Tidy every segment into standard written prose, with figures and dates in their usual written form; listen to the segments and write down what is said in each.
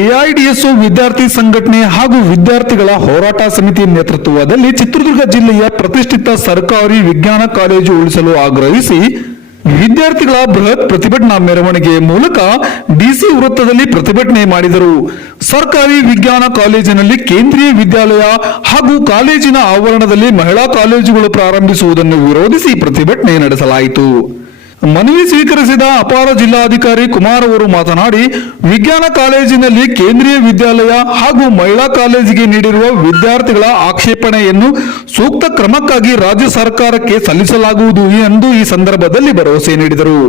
AIDSO ವಿದ್ಯಾರ್ಥಿ ಸಂಘಟನೆ ಹಾಗೂ ವಿದ್ಯಾರ್ಥಿಗಳ ಹೋರಾಟ ಸಮಿತಿ ನೇತೃತ್ವದಲ್ಲಿ ಚಿತ್ರದುರ್ಗ ಜಿಲ್ಲೆಯ ಪ್ರತಿಷ್ಠಿತ ಸರ್ಕಾರಿ ವಿಜ್ಞಾನ ಕಾಲೇಜು ಉಳಿಸಲು ಆಗ್ರಹಿಸಿ ವಿದ್ಯಾರ್ಥಿಗಳ ಬೃಹತ್ ಪ್ರತಿಭಟನಾ ಮೆರವಣಿಗೆ ಮೂಲಕ ಡಿಸಿ ವೃತ್ತದಲ್ಲಿ ಪ್ರತಿಭಟನೆ ಮಾಡಿದರು. ಸರ್ಕಾರಿ ವಿಜ್ಞಾನ ಕಾಲೇಜಿನಲ್ಲಿ ಕೇಂದ್ರೀಯ ವಿದ್ಯಾಲಯ ಹಾಗೂ ಕಾಲೇಜಿನ ಆವರಣದಲ್ಲಿ ಮಹಿಳಾ ಕಾಲೇಜುಗಳು ಪ್ರಾರಂಭಿಸುವುದನ್ನು ವಿರೋಧಿಸಿ ಪ್ರತಿಭಟನೆ ನಡೆಸಲಾಯಿತು. ಮನವಿ ಸ್ವೀಕರಿಸಿದ ಅಪರ ಜಿಲ್ಲಾಧಿಕಾರಿ ಕುಮಾರ್ ಅವರು ಮಾತನಾಡಿ, ವಿಜ್ಞಾನ ಕಾಲೇಜಿನಲ್ಲಿ ಕೇಂದ್ರೀಯ ವಿದ್ಯಾಲಯ ಹಾಗೂ ಮಹಿಳಾ ಕಾಲೇಜಿಗೆ ನೀಡಿರುವ ವಿದ್ಯಾರ್ಥಿಗಳ ಆಕ್ಷೇಪಣೆಯನ್ನು ಸೂಕ್ತ ಕ್ರಮಕ್ಕಾಗಿ ರಾಜ್ಯ ಸರ್ಕಾರಕ್ಕೆ ಸಲ್ಲಿಸಲಾಗುವುದು ಎಂದು ಈ ಸಂದರ್ಭದಲ್ಲಿ ಭರವಸೆ ನೀಡಿದರು.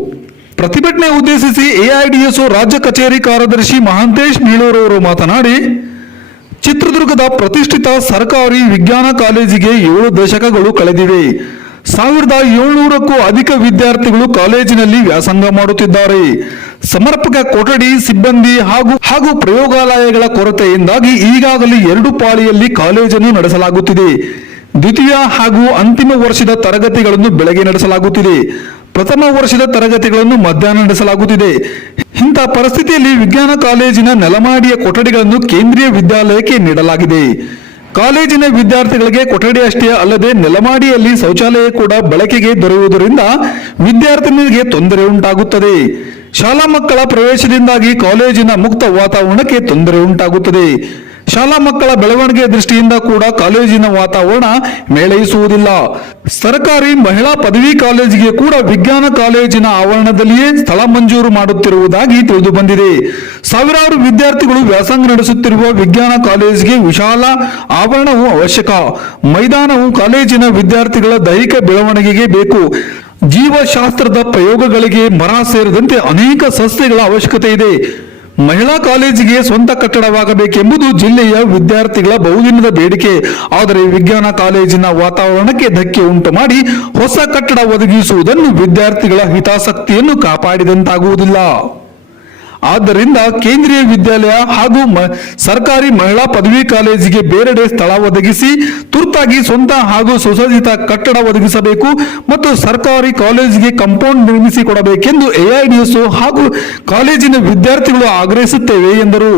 ಪ್ರತಿಭಟನೆ ಉದ್ದೇಶಿಸಿ ಎಐಡಿಎಸ್ಒ ರಾಜ್ಯ ಕಚೇರಿ ಕಾರ್ಯದರ್ಶಿ ಮಹಾಂತೇಶ್ ಮೀಳೂರವರು ಮಾತನಾಡಿ, ಚಿತ್ರದುರ್ಗದ ಪ್ರತಿಷ್ಠಿತ ಸರ್ಕಾರಿ ವಿಜ್ಞಾನ ಕಾಲೇಜಿಗೆ 7 ದಶಕಗಳು ಕಳೆದಿವೆ. 1700ಕ್ಕೂ ಅಧಿಕ ವಿದ್ಯಾರ್ಥಿಗಳು ಕಾಲೇಜಿನಲ್ಲಿ ವ್ಯಾಸಂಗ ಮಾಡುತ್ತಿದ್ದಾರೆ. ಸಮರ್ಪಕ ಕೊಠಡಿ, ಸಿಬ್ಬಂದಿ ಹಾಗೂ ಪ್ರಯೋಗಾಲಯಗಳ ಕೊರತೆಯಿಂದಾಗಿ ಈಗಾಗಲೇ 2 ಪಾಳಿಯಲ್ಲಿ ಕಾಲೇಜನ್ನು ನಡೆಸಲಾಗುತ್ತಿದೆ. ದ್ವಿತೀಯ ಹಾಗೂ ಅಂತಿಮ ವರ್ಷದ ತರಗತಿಗಳನ್ನು ಬೆಳಗ್ಗೆ ನಡೆಸಲಾಗುತ್ತಿದೆ. ಪ್ರಥಮ ವರ್ಷದ ತರಗತಿಗಳನ್ನು ಮಧ್ಯಾಹ್ನ ನಡೆಸಲಾಗುತ್ತಿದೆ. ಇಂಥ ಪರಿಸ್ಥಿತಿಯಲ್ಲಿ ವಿಜ್ಞಾನ ಕಾಲೇಜಿನ ನೆಲಮಾಡಿಯ ಕೊಠಡಿಗಳನ್ನು ಕೇಂದ್ರೀಯ ವಿದ್ಯಾಲಯಕ್ಕೆ ನೀಡಲಾಗಿದೆ. ಕಾಲೇಜಿನ ವಿದ್ಯಾರ್ಥಿಗಳಿಗೆ ಕೊಠಡಿ ಅಷ್ಟೇ ಅಲ್ಲದೆ ನೆಲಮಾಡಿಯಲ್ಲಿ ಶೌಚಾಲಯ ಕೂಡ ಬಳಕೆಗೆ ದೊರೆಯುವುದರಿಂದ ವಿದ್ಯಾರ್ಥಿನಿಗೆ ತೊಂದರೆ ಉಂಟಾಗುತ್ತದೆ. ಶಾಲಾ ಮಕ್ಕಳ ಪ್ರವೇಶದಿಂದಾಗಿ ಕಾಲೇಜಿನ ಮುಕ್ತ ವಾತಾವರಣಕ್ಕೆ ತೊಂದರೆ ಉಂಟಾಗುತ್ತದೆ. ಶಾಲಾ ಮಕ್ಕಳ ಬೆಳವಣಿಗೆ ದೃಷ್ಟಿಯಿಂದ ಕೂಡ ಕಾಲೇಜಿನ ವಾತಾವರಣ ಮೇಳೈಸುವುದಿಲ್ಲ. ಸರ್ಕಾರಿ ಮಹಿಳಾ ಪದವಿ ಕಾಲೇಜಿಗೆ ಕೂಡ ವಿಜ್ಞಾನ ಕಾಲೇಜಿನ ಆವರಣದಲ್ಲಿಯೇ ಸ್ಥಳ ಮಂಜೂರು ಮಾಡುತ್ತಿರುವುದಾಗಿ ತಿಳಿದು ಬಂದಿದೆ. ಸಾವಿರಾರು ವಿದ್ಯಾರ್ಥಿಗಳು ವ್ಯಾಸಂಗ ನಡೆಸುತ್ತಿರುವ ವಿಜ್ಞಾನ ಕಾಲೇಜಿಗೆ ವಿಶಾಲ ಆವರಣವು ಅವಶ್ಯಕ. ಮೈದಾನವು ಕಾಲೇಜಿನ ವಿದ್ಯಾರ್ಥಿಗಳ ದೈಹಿಕ ಬೆಳವಣಿಗೆಗೆ ಬೇಕು. ಜೀವಶಾಸ್ತ್ರದ ಪ್ರಯೋಗಗಳಿಗೆ ಮರ ಸೇರಿದಂತೆ ಅನೇಕ ಸಸ್ಯಗಳ ಅವಶ್ಯಕತೆ ಇದೆ. ಮಹಿಳಾ ಕಾಲೇಜಿಗೆ ಸ್ವಂತ ಕಟ್ಟಡವಾಗಬೇಕೆಂಬುದು ಜಿಲ್ಲೆಯ ವಿದ್ಯಾರ್ಥಿಗಳ ಬಹುದಿನದ ಬೇಡಿಕೆ. ಆದರೆ ವಿಜ್ಞಾನ ಕಾಲೇಜಿನ ವಾತಾವರಣಕ್ಕೆ ಧಕ್ಕೆ ಉಂಟು ಮಾಡಿ ಹೊಸ ಕಟ್ಟಡ ಒದಗಿಸುವುದನ್ನು ವಿದ್ಯಾರ್ಥಿಗಳ ಹಿತಾಸಕ್ತಿಯನ್ನು ಕಾಪಾಡಿದಂತಾಗುವುದಿಲ್ಲ. ಆದ್ದರಿಂದ ಕೇಂದ್ರೀಯ ವಿದ್ಯಾಲಯ ಹಾಗೂ ಸರ್ಕಾರಿ ಮಹಿಳಾ ಪದವಿ ಕಾಲೇಜಿಗೆ ಬೇರೆಡೆ ಸ್ಥಳ ಒದಗಿಸಿ ತುರ್ತಾಗಿ ಸ್ವಂತ ಹಾಗೂ ಸುಸಜ್ಜಿತ ಕಟ್ಟಡ ಒದಗಿಸಬೇಕು ಮತ್ತು ಸರ್ಕಾರಿ ಕಾಲೇಜಿಗೆ ಕಾಂಪೌಂಡ್ ನಿರ್ಮಿಸಿಕೊಡಬೇಕೆಂದು ಎಐಡಿಎಸ್ಒ ಹಾಗೂ ಕಾಲೇಜಿನ ವಿದ್ಯಾರ್ಥಿಗಳು ಆಗ್ರಹಿಸುತ್ತೇವೆ ಎಂದರು.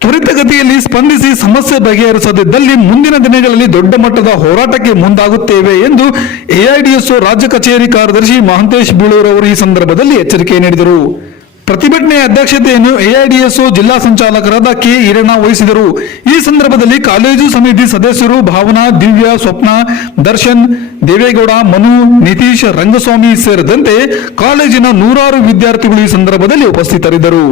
ತ್ವರಿತಗತಿಯಲ್ಲಿ ಸ್ಪಂದಿಸಿ ಸಮಸ್ಯೆ ಬಗೆಹರಿಸದಿದ್ದಲ್ಲಿ ಮುಂದಿನ ದಿನಗಳಲ್ಲಿ ದೊಡ್ಡ ಮಟ್ಟದ ಹೋರಾಟಕ್ಕೆ ಮುಂದಾಗುತ್ತೇವೆ ಎಂದು ಎಐಡಿಎಸ್ಒ ರಾಜ್ಯ ಕಚೇರಿ ಕಾರ್ಯದರ್ಶಿ ಮಹಾಂತೇಶ್ ಬೀಳೂರವರು ಈ ಸಂದರ್ಭದಲ್ಲಿ ಎಚ್ಚರಿಕೆ ನೀಡಿದರು. ಪ್ರತಿಭಟನೆಯ ಅಧ್ಯಕ್ಷತೆಯನ್ನು ಎಐಡಿಎಸ್ಒ ಜಿಲ್ಲಾ ಸಂಚಾಲಕರಾದ ಕೆ ಈರಣ್ಣ ವಹಿಸಿದರು. ಈ ಸಂದರ್ಭದಲ್ಲಿ ಕಾಲೇಜು ಸಮಿತಿ ಸದಸ್ಯರು ಭಾವನಾ, ದಿವ್ಯಾ, ಸ್ವಪ್ನ, ದರ್ಶನ್, ದೇವೇಗೌಡ, ಮನು, ನಿತೀಶ್, ರಂಗಸ್ವಾಮಿ ಸೇರಿದಂತೆ ಕಾಲೇಜಿನ 100 ವಿದ್ಯಾರ್ಥಿಗಳು ಈ ಸಂದರ್ಭದಲ್ಲಿ ಉಪಸ್ಥಿತರಿದ್ದರು.